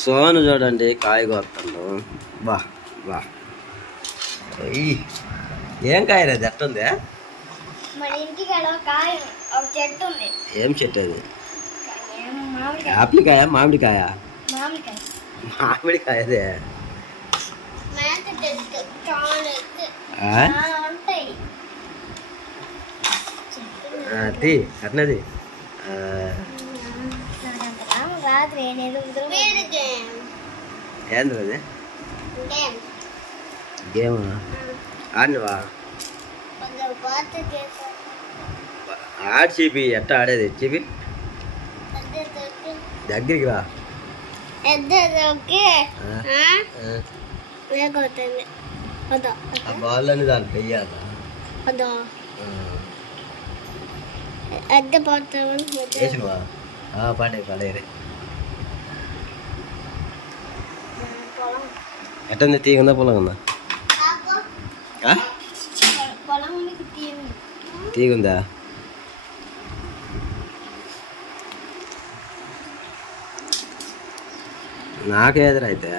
సోను చూడండి కాయ కొత్తండు. బా బా ఏం కాయ రేది ఎట్టుంది? ఏం చెట్టు అది? ఆపిల్కాయ మామిడికాయ? మామిడికాయ అదే. అట్నది ఏంద్ర అది? గేమ్ ఆడినవా? ఆడి చూపి ఎట్ట ఆడేది చూపి. దగ్గరికి రా. బాల్ అని దాన్ని వెయ్యాలా? వేసినవా? పడే పడేది. ఎట్టుంది? తీగుందా పొలం ఉందా? తీగుందా? నాకేదరా అయితే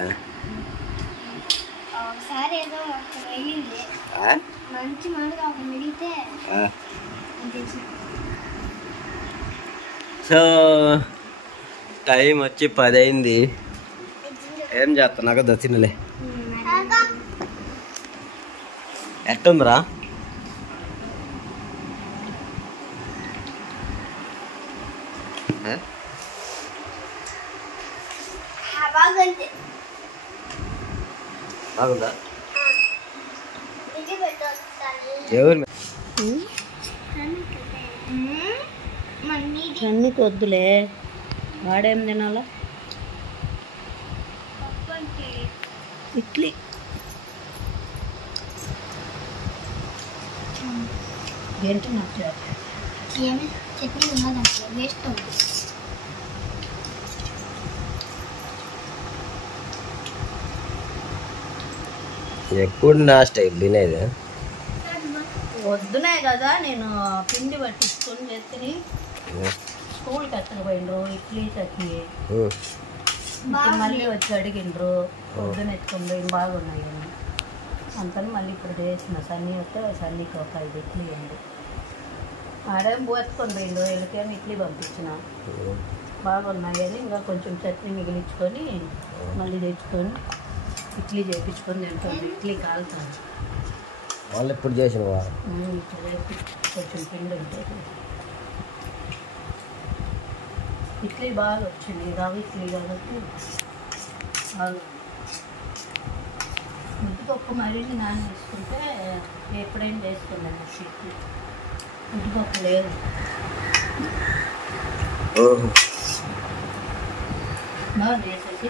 సో టైం వచ్చి 10 అయింది. ఏం చేస్తున్నా కదా తినలే. ఎట్టుందిరా? బాగుందా? ఎవరు అన్నీ వద్దులే. వాడేం తినాలా? ఇడ్లీ ఏంటి చట్నీ ఉన్నదంటే వేస్ట్ అవుతుంది. ఎప్పుడు నా స్టైల్ తినేది వద్దునే కదా. నేను పిండి పట్టించుకొని చేస్తే స్కూల్కి ఎత్తకపోయిండ్రు ఇడ్లీ చట్నీ. మళ్ళీ వచ్చి అడిగిండ్రు పొద్దున ఎత్తుకొని పోయి బాగున్నాయి అని అంతని మళ్ళీ ఇప్పుడు చేసిన సన్నీ వస్తే సన్నీకి ఒక 5 ఇడ్లీ అండి. ఆడేం ఎత్తుకొని పోయిండ్రు. వీళ్ళకేమో ఇడ్లీ పంపించిన బాగున్నాయి అని ఇంకా కొంచెం చట్నీ మిగిలించుకొని మళ్ళీ తెచ్చుకొని ఇడ్లీ చేయించుకొని తింటుంది. ఇడ్లీ కాలుతాను. వాళ్ళు ఎప్పుడు చేసినవా? కొంచెం పిండి ఉంటుంది. ఇడ్లీ బాగా వచ్చింది. రవ్వ ఇడ్లీ కాబట్టి బాగా. ముద్దుపప్పు మరిన్ని నాన్న వేసుకుంటే ఎప్పుడైనా వేసుకున్నాను. ఇడ్లీ ముద్దుపప్పు లేదు. బాగుంది వేసేసి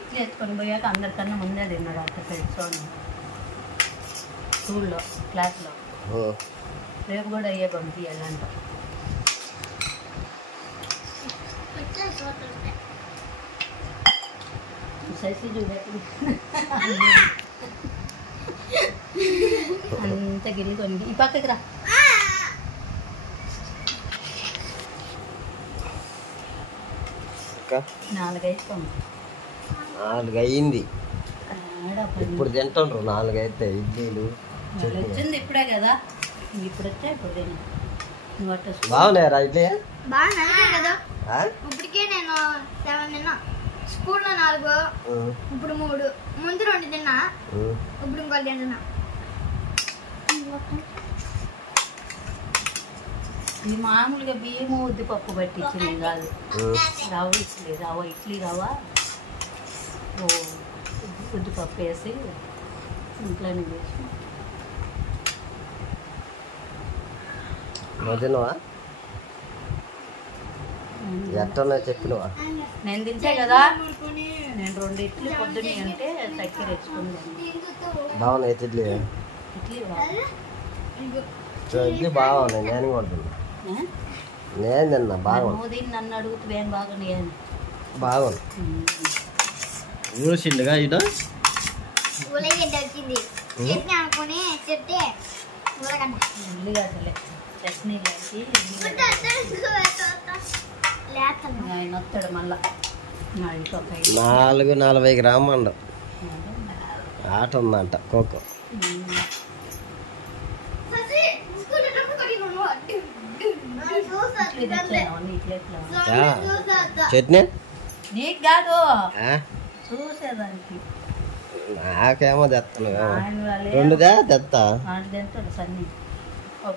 ఇడ్లీ ఎత్తుకొని పోయాక అందరికన్నా ముందే తిన్నాడు అంత తెలుసు స్కూల్లో క్లాస్లో. రేపు కూడా అయ్యే పంపించాలంట. ససి చూడండి అంత గిల్లి కొని ఈ పక్కకి రా. 4 వేసుకోండి. 4 అయ్యింది. ఇప్పుడు తింటుండ్రు 4 అయితే ఇడ్లీలు. వచ్చింది ఇప్పుడే కదా. ఇప్పుడు వచ్చా ఇప్పుడు బాగున్నాయరా ఇడ్లీ? బాగున్నాయి కదా. ఇప్పటికే నేను 7 తిన్నా. స్కూల్లో 4, ఇప్పుడు 3. ముందు 2 తిన్నా, ఇప్పుడు ఇంకోటి తింటున్నా. ఇది మామూలుగా బియ్యము ఉద్దిపప్పు పట్టించింది కాదు. రవ్వ ఇడ్లీ రవ్వ ఉద్దిపప్పు వేసి ఇంట్లోనే చేసి. ఎట్టన్నా చెప్పినవా? నేను తింటే కదా. నేను 2 ఇడ్లీ పొద్దున్నే అంటే చక్కెర తెచ్చుకుందాను. బాగున్నాయి ఇడ్లీ. ఇడ్లీ ఇడ్లీ బాగున్నాయి. నేను కొంటున్నా. నేను తిన్నా బాగుంది. నువ్వు తిని నన్ను అడుగుతుంది ఏం బాగున్నాయి అని. బాగుంది. ఊసిండుగా ఇటు ఉల్లిగడ్డ వచ్చింది. చట్నీ అనుకుని చెప్తే ఉల్లిగడ్డలే చట్నీ వేసి ఆయన వస్తాడు మళ్ళా నా ఇంకొక 4:40కి రామండు. ఆట ఉందంట ఖోఖో. చట్నీ నీకు కాదు చూసేదానికి. నాకేమో తెస్తాను. 2 తెస్తా. తింటాడు సన్ని.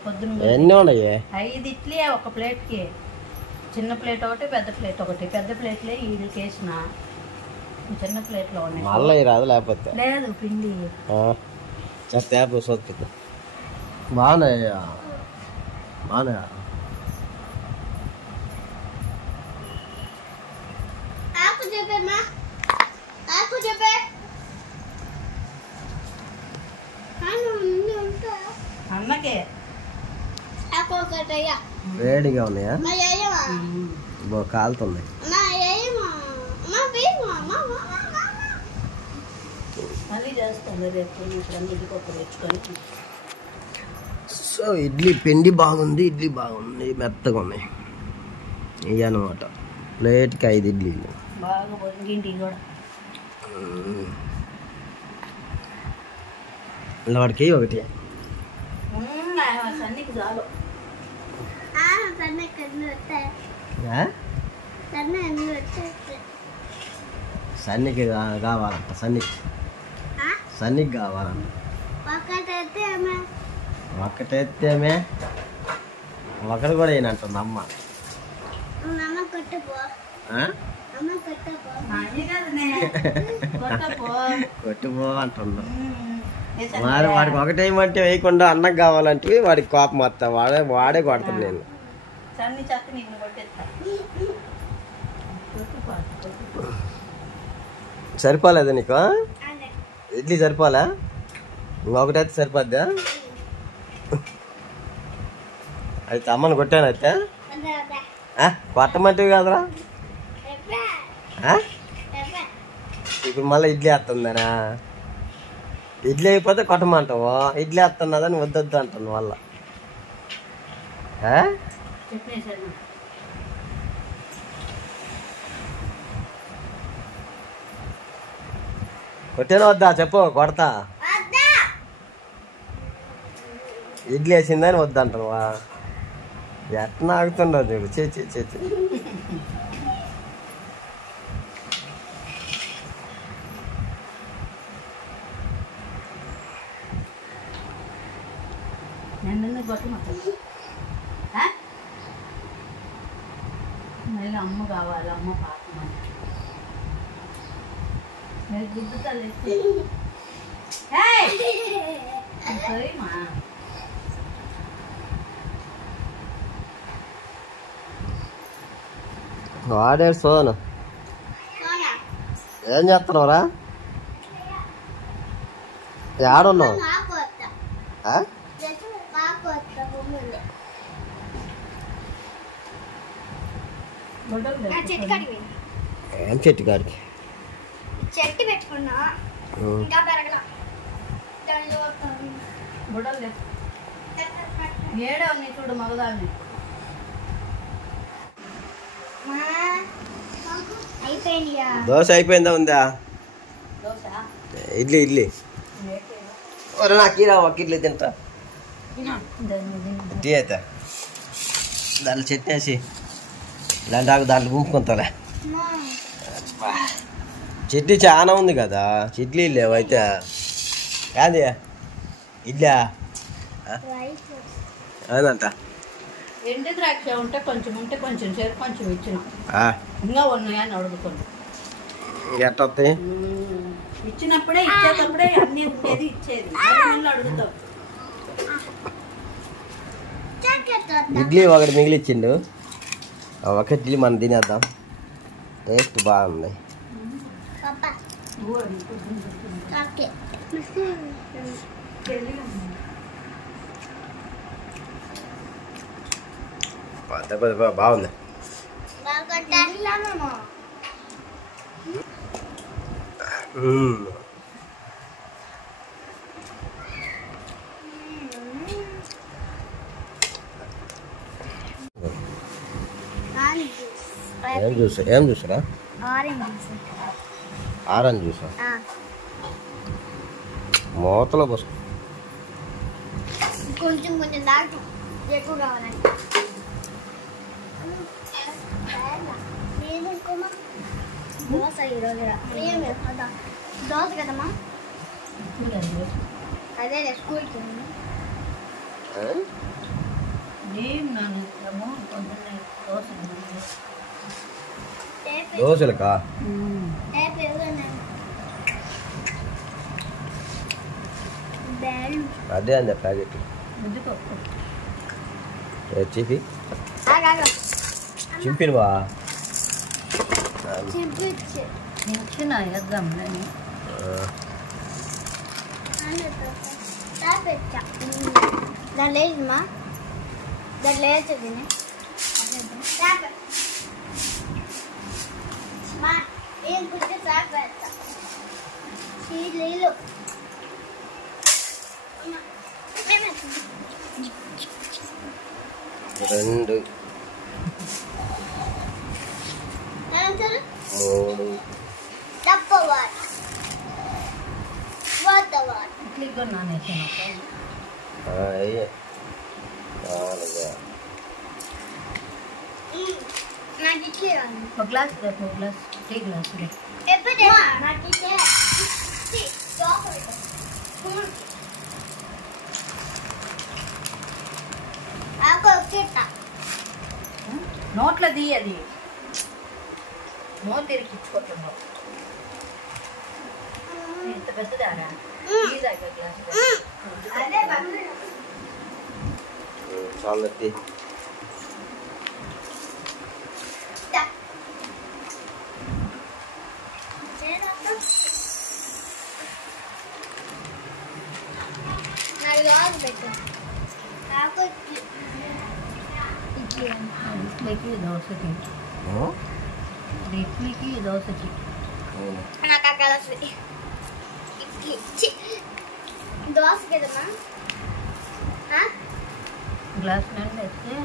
పొద్దున ఎన్ని ఉన్నాయి? 5 ఇడ్లీ ఒక ప్లేట్కి. చిన్న ప్లేట్ ఒకటి, పెద్ద ప్లేట్ ఒకటి. పెద్ద ప్లేట్లే వీళ్ళకి వేసిన, చిన్న ప్లేట్లో ఉన్నాయి. మళ్ళీ రాదు లేకపోతే లేదు పిండి. చేప సోత్పిద్ద బాగున్నాయా? బాగున్నాయా? అన్నకే వేడిగా ఉన్నాయా? కాలుతుంది. మళ్ళీ చేస్తుంది రేపు. ఇడ్లీ పప్పు తెచ్చుకొని. సో ఇడ్లీ పిండి బాగుంది, ఇడ్లీ బాగుంది, మెత్తగా ఉన్నాయి. ఇవి అనమాట. ప్లేట్కి 5 ఇడ్లీలు బాగా పొంగింటి కూడా. వాడికి ఒకటి సన్నికి చాలు. సన్నికి కావాలంట. సన్నికి కావాలంట. ఒక్కటైతేమే ఒకటి కూడా ఏనంటుంది అమ్మ. కొట్టుపో అంటున్నా. మరి వాడికి ఒకటేమంటే వేయకుండా అన్నకు కావాలంటే వాడికి కోపం వస్తా. వాడే కొడతాను నేను. సరిపోలేదా నీకు? ఇడ్లీ సరిపోలే? ఇంకొకటైతే సరిపోద్దా? అయితే అమ్మని కొట్టాను. అయితే కొట్టమంటివి కాదురా. ఇప్పుడు మళ్ళీ ఇడ్లీ వేస్తుందనా? ఇడ్లీ అయిపోతే కొట్టమంటావు. ఇడ్లీ వేస్తున్నదని వద్దొద్దు అంటాను మళ్ళా. కొట్టేనా వద్దా చెప్పు? కొడతా. ఇడ్లీ వేసిందని వద్దంటావా? ఎట్లా ఆగుతుండవు చూడు. చేచి మళ్ళీ అమ్మ కావాలి. అమ్మ పాపం గుడ్డు తల్లి. వాడే సోను. ఏం చేస్తున్నావురా? ఏడున్నావు? ఏం చెట్టు కాడికి? చెట్టు పెట్టుకున్నా ఇంకా పెరగల. ఏడే ఉన్నాయి చూడు మగదాన్ని. దోశ అయిపోయిందా? ఉందా ఇడ్లీ? నాకు రా ఒక ఇడ్లీ తింటా. టీ అయితే దాంట్లో చట్నీ వేసి దాంట్లో గుంపుకుంటాలే. చట్నీ చాలా ఉంది కదా. ఇడ్లీ లేవు అయితే కాదు ఇడ్లీ అదంట. ఎండు ద్రాక్ష ఉంటే కొంచెం చేరు కొంచెం ఇచ్చిన ఇంకా ఉన్నాయని అడుగుతుంది. ఎట్ట వస్తాయి? ఇచ్చినప్పుడే ఇచ్చేటప్పుడే అన్ని ఉండేది ఇచ్చేది. అడుగుతాం. ఇడ్లీ ఒకటి మిగిలిచ్చిండు. ఒక ఇడ్లీ మనం తినేద్దాం. టేస్ట్ బాగుంది. బాగుంది. ఏం చూసారా? ఆరెంజ్ జ్యూసా? మూతలో పోసుకో. కొంచెం కొంచెం దాకా ఎక్కువ కావాలండి. దోశ ఈరోజు దోశ కదమ్మా. అదే స్కూల్కి దోశలకా? అదే అండి ప్యాకెట్ చిపి చింపినవా? వేద్దాం దాని లేదమ్మా, దాని లేదు ఏం పుట్టే సాప్ పెడతా నీళ్ళు. రెండు 3 ఒక గ్లాస్ టీ గ్లాస్ నోట్లో ది అది నోట్ తిరిగిచ్చుకుంటున్నావు. ఇంత పెద్దదారా? చాలా ఇడ్లీకి దోశకి ఇడ్లీకి దోశకి దోశ కదమ్మా. గ్లాస్ నుండి వేస్తే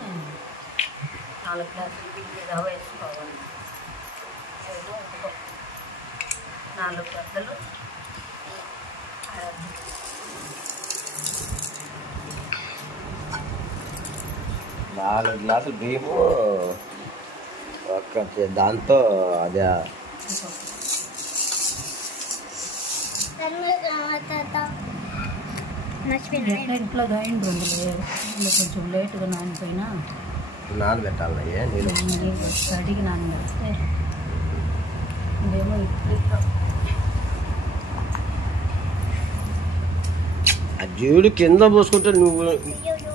4 గ్లాసులు రవ్వ వేసుకోవాలి. 4 గంటలు 4 గ్లాసులు బియ్యము ఒక్క దాంతో అదే ఇంట్లో గాయండి కొంచెం లేటుగా నానిపోయినా నానబెట్టాలి. కడిగి నానబెడితే ఇదేమో ఆ జీవుడు కింద పోసుకుంటే నువ్వు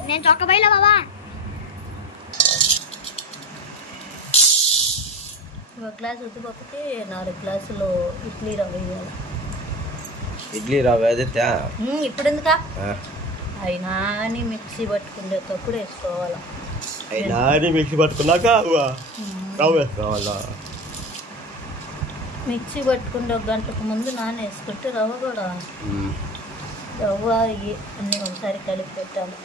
నేను చొక్కబైలా బాబా. ఒక గ్లాస్ ఉద్దిపప్పుకి 4 గ్లాసులు ఇడ్లీ రవ్వ వేయాలి. ఇడ్లీ రవ్వ అయితే ఇప్పుడు ఎందుకా అయినా అని మిక్సీ పట్టుకునేటప్పుడు వేసుకోవాలా. అయినా మిక్సీ పట్టుకున్నాక రవ్వ వేసుకోవాలా. మిక్సీ పట్టుకుంటే 1 గంటకు ముందు నానేసుకుంటే రవ్వ కూడా రవ్వ అన్నీ ఒకసారి కలిపి పెట్టాలి.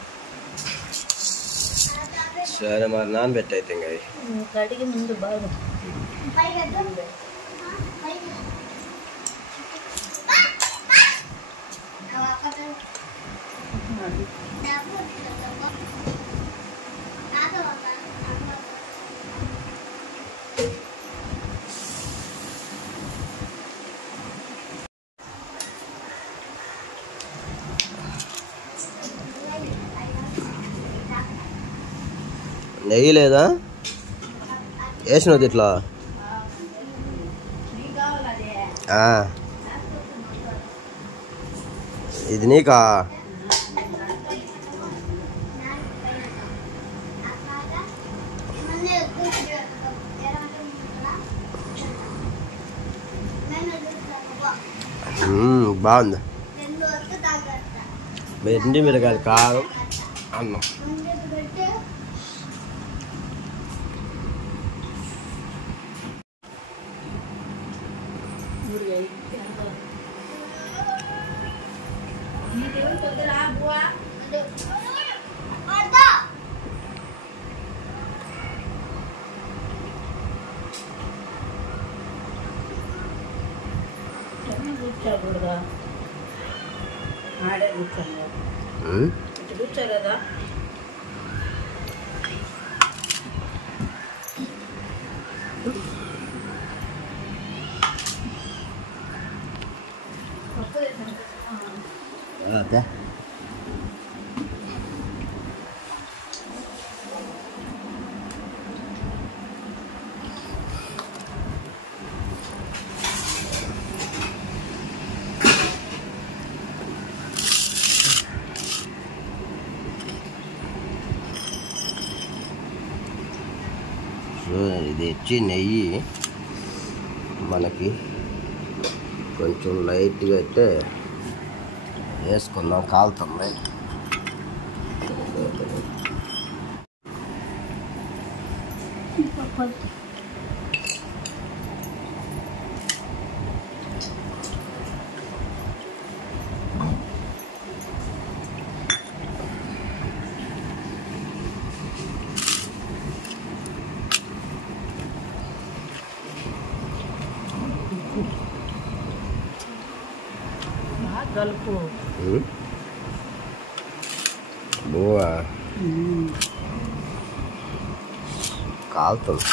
సరే మరి నానబెట్టి అయితే కడిగి ముందు బాగా నెయ్యి లేదా? వేసినది ఇట్లా ఇది నీకా? బాగుంది. ఎండి మిరగాయలు కారం అన్నం. కూర్చోకూడదా ఆడే కూర్చోండి ఇటు కూర్చోలేదా అదే సో ఇది వచ్చి నెయ్యి మనకి కొంచెం లైట్గా అయితే వేసుకుందాం, కాలుతుంది. కలుపు బువ్వా కాలుతుంది.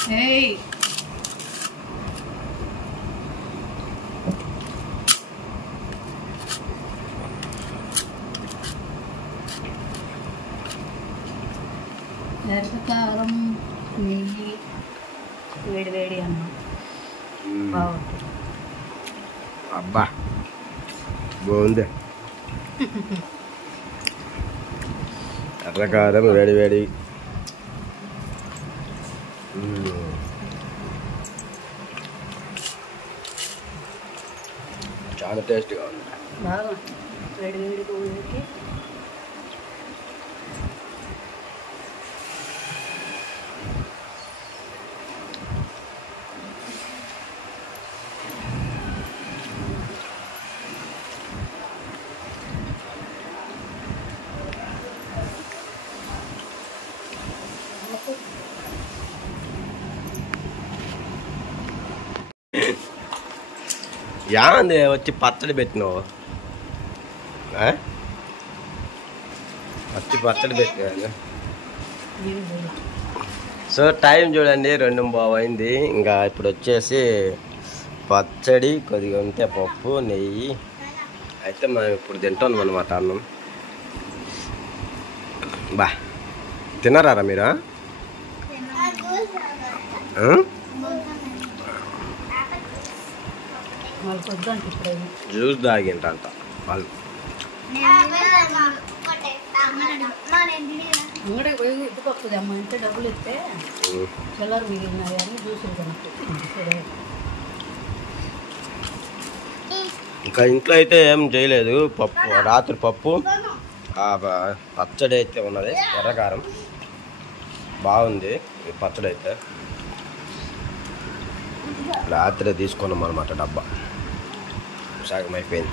కారం నెయ్యి వేడి వేడి అన్నం బాగుంటుంది. అబ్బా బాగుంది. ఎర్రకారం వేడి వేడి చాలా టేస్ట్గా ఉంది. బాగా వేడి వేడి వేడికి యాంది వచ్చి పచ్చడి పెట్టినావు, పచ్చడి పెట్టినా. సో టైం చూడండి 2:15 అయింది. ఇంకా ఇప్పుడు వచ్చేసి పచ్చడి కొద్దిగా ఉంటే పప్పు నెయ్యి అయితే మనం ఇప్పుడు తింటాం అనమాట అన్నం. బా తిన్నారా మీరు? జ్యూస్ తాగింటంట వాళ్ళు. అంగడికి పోయి ఇటుకొస్తుంది అమ్మ అంటే డబ్బులు ఇస్తే చిల్లర మిగిలినాయి అని జ్యూసులు కనుక్కుంటే. ఇంకా ఇంట్లో అయితే ఏం చేయలేదు. పప్పు రాత్రి పప్పు పచ్చడి అయితే ఉన్నది, ఎర్రకారం బాగుంది. ఈ పచ్చడి అయితే రాత్రి తీసుకున్నాం అనమాట, డబ్బా సగం అయిపోయింది.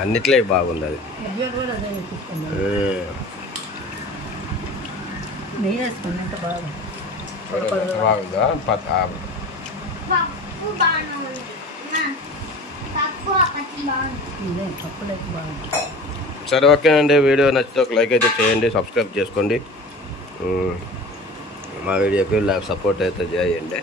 అన్నిట్లో బాగుంది అది. బాగుందా? సరే ఓకేనండి. వీడియో నచ్చితే ఒక లైక్ అయితే చేయండి, సబ్స్క్రైబ్ చేసుకోండి, మా వీడియోకి సపోర్ట్ అయితే చేయండి.